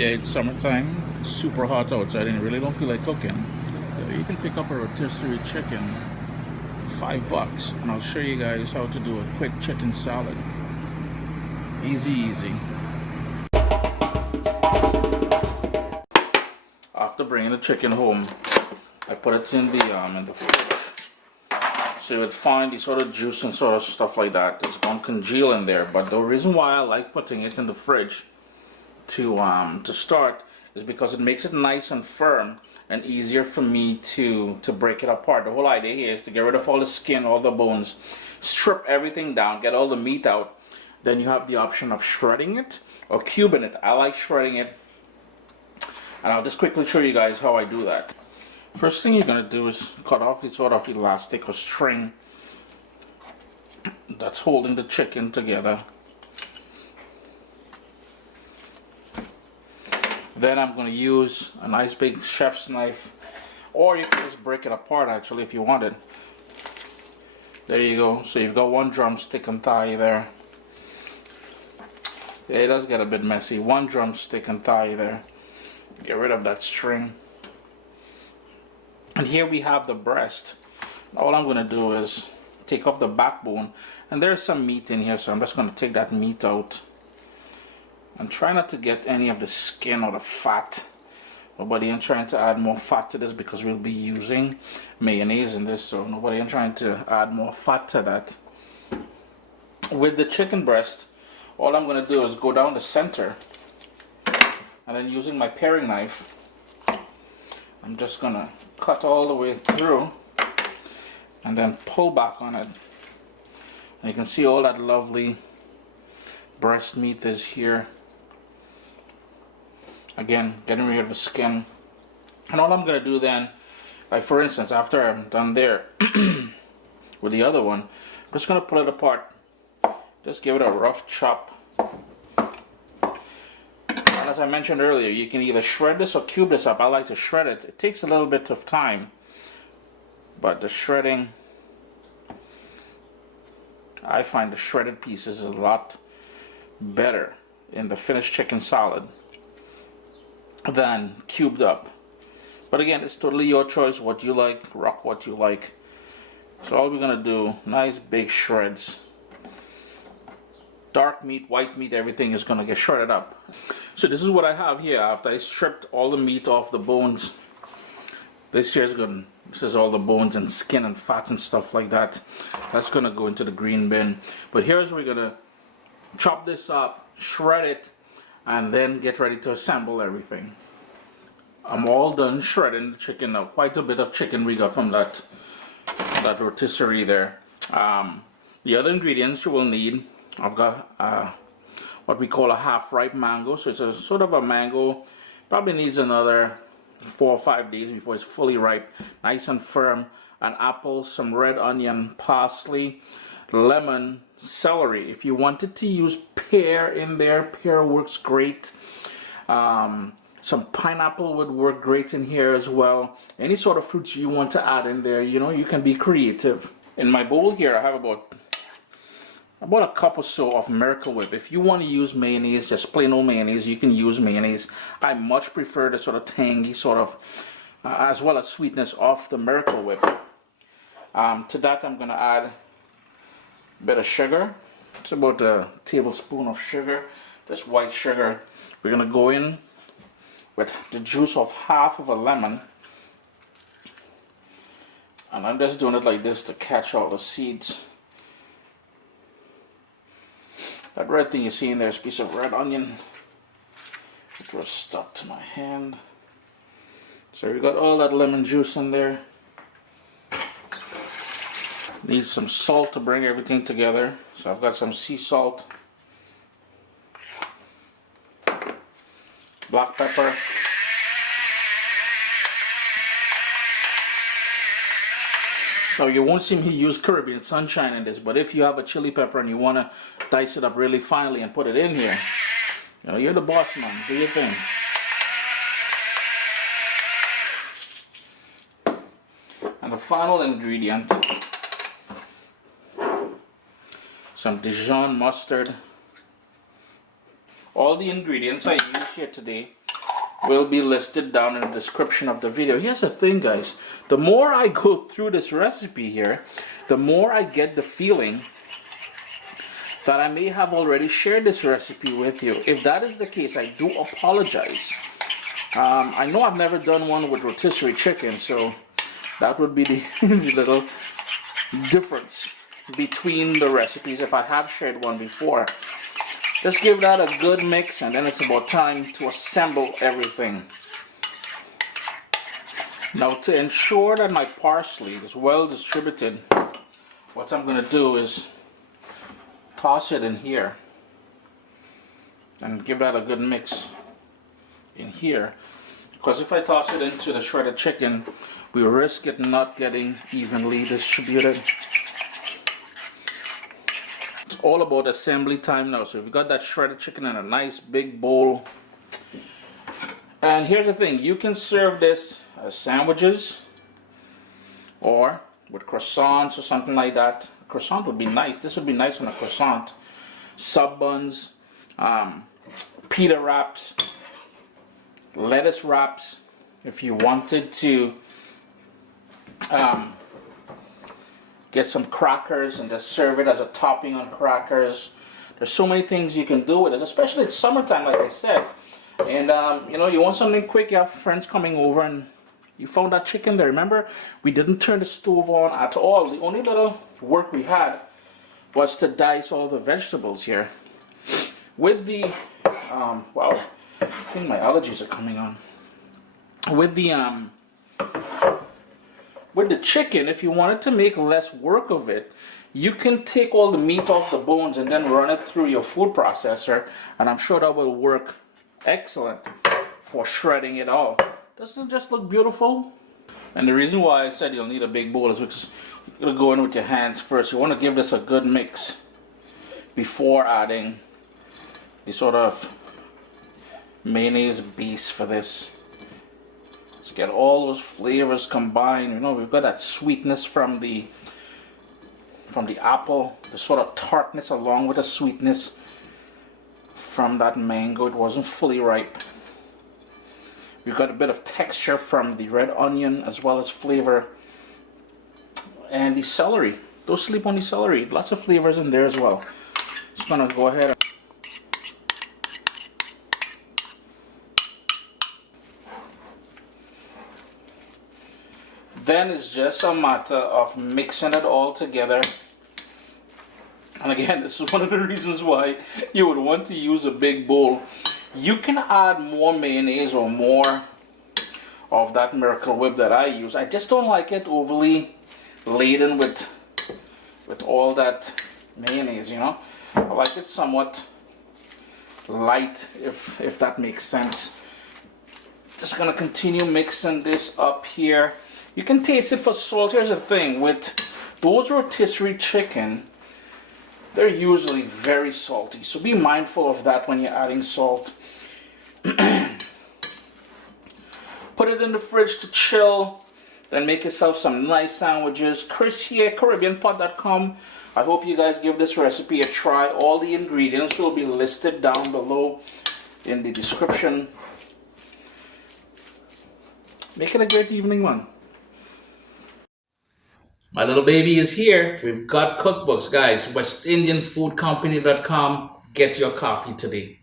Yeah, it's summertime, super hot outside, and you really don't feel like cooking. You can pick up a rotisserie chicken, $5, and I'll show you guys how to do a quick chicken salad. Easy, easy. After bringing the chicken home, I put it in the fridge. So you would find the sort of juice and sort of stuff like that. It's gonna congeal in there. But the reason why I like putting it in the fridge to start is because it makes it nice and firm and easier for me to break it apart. The whole idea here is to get rid of all the skin, all the bones, strip everything down, get all the meat out. Then you have the option of shredding it or cubing it. I like shredding it, and I'll just quickly show you guys how I do that. First thing you're going to do is cut off the sort of elastic or string that's holding the chicken together. Then I'm going to use a nice big chef's knife, or you can just break it apart actually if you wanted. There you go. So you've got one drumstick and thigh there. Yeah, it does get a bit messy. One drumstick and thigh there. Get rid of that string. And here we have the breast. All I'm going to do is take off the backbone, and there's some meat in here, so I'm just going to take that meat out and try not to get any of the skin or the fat. Nobody ain't trying to add more fat to this because we'll be using mayonnaise in this, so nobody ain't trying to add more fat to that. With the chicken breast, all I'm going to do is go down the center, and then using my paring knife, I'm just going to cut all the way through and then pull back on it. And you can see all that lovely breast meat is here. Again, getting rid of the skin. And all I'm going to do then, like for instance, after I'm done there with the other one, I'm just going to pull it apart. Just give it a rough chop. And as I mentioned earlier, you can either shred this or cube this up. I like to shred it. It takes a little bit of time, but the shredding, I find the shredded pieces is a lot better in the finished chicken salad than cubed up. But again, it's totally your choice, what you like, rock what you like. So all we're gonna do, nice big shreds. Dark meat, white meat, everything is gonna get shredded up. So this is what I have here after I stripped all the meat off the bones. This here is good. This is all the bones and skin and fat and stuff like that. That's gonna go into the green bin. But here's where we're gonna chop this up, shred it, and then get ready to assemble everything. I'm all done shredding the chicken now. Quite a bit of chicken we got from that rotisserie there. The other ingredients you will need, I've got what we call a half-ripe mango. So it's a sort of a mango, probably needs another 4 or 5 days before it's fully ripe, nice and firm. An apple, some red onion, parsley, lemon, celery. If you wanted to use pear in there, pear works great. Some pineapple would work great in here as well. Any sort of fruits you want to add in there, you know, you can be creative. In my bowl here, I have about a cup or so of Miracle Whip. If you want to use mayonnaise, just plain old mayonnaise, you can use mayonnaise. I much prefer the sort of tangy sort of, as well as sweetness of the Miracle Whip. To that I'm going to add a bit of sugar. It's about a tablespoon of sugar, just white sugar. We're going to go in with the juice of half of a lemon. And I'm just doing it like this to catch all the seeds. That red thing you see in there is a piece of red onion. It was stuck to my hand. So we got all that lemon juice in there. Need some salt to bring everything together. So I've got some sea salt, black pepper, now you won't see me use Caribbean Sunshine in this, but if you have a chili pepper and you want to dice it up really finely and put it in here, you know, you're the boss man, do your thing. And the final ingredient, some Dijon Mustard. All the ingredients I use here today will be listed down in the description of the video. Here's the thing, guys. The more I go through this recipe here, the more I get the feeling that I may have already shared this recipe with you. If that is the case, I do apologize. I know I've never done one with rotisserie chicken, so that would be the little difference between the recipes if I have shared one before. Just give that a good mix, and then it's about time to assemble everything. Now, to ensure that my parsley is well distributed, what I'm going to do is toss it in here and give that a good mix in here, because if I toss it into the shredded chicken, we risk it not getting evenly distributed. It's all about assembly time now. So we've got that shredded chicken in a nice big bowl. And here's the thing, you can serve this as sandwiches or with croissants or something like that. A croissant would be nice. This would be nice on a croissant. Sub buns, pita wraps, lettuce wraps. If you wanted to get some crackers and just serve it as a topping on crackers. There's so many things you can do with this, especially it's summertime, like I said. And you know, you want something quick, you have friends coming over and you found that chicken there. Remember, we didn't turn the stove on at all. The only little work we had was to dice all the vegetables here. With the, wow, I think my allergies are coming on. With the chicken, if you wanted to make less work of it, you can take all the meat off the bones and then run it through your food processor, and I'm sure that will work excellent for shredding it all. Doesn't it just look beautiful? And the reason why I said you'll need a big bowl is because you're going to go in with your hands first. You want to give this a good mix before adding the sort of mayonnaise base for this. So get all those flavors combined. You know, we've got that sweetness from the apple, the sort of tartness along with the sweetness from that mango. It wasn't fully ripe. We've got a bit of texture from the red onion as well as flavor. And the celery. Don't sleep on the celery. Lots of flavors in there as well. Just gonna go ahead. Then it's just a matter of mixing it all together. And again, this is one of the reasons why you would want to use a big bowl. You can add more mayonnaise or more of that Miracle Whip that I use. I just don't like it overly laden with all that mayonnaise, you know. I like it somewhat light, if that makes sense. Just gonna continue mixing this up here. You can taste it for salt. Here's the thing, with those rotisserie chicken, they're usually very salty, so be mindful of that when you're adding salt. Put it in the fridge to chill, then make yourself some nice sandwiches. Chris here, CaribbeanPot.com. I hope you guys give this recipe a try. All the ingredients will be listed down below in the description. Make it a great evening, man. My little baby is here. We've got cookbooks, guys. WestIndianFoodCompany.com. Get your copy today.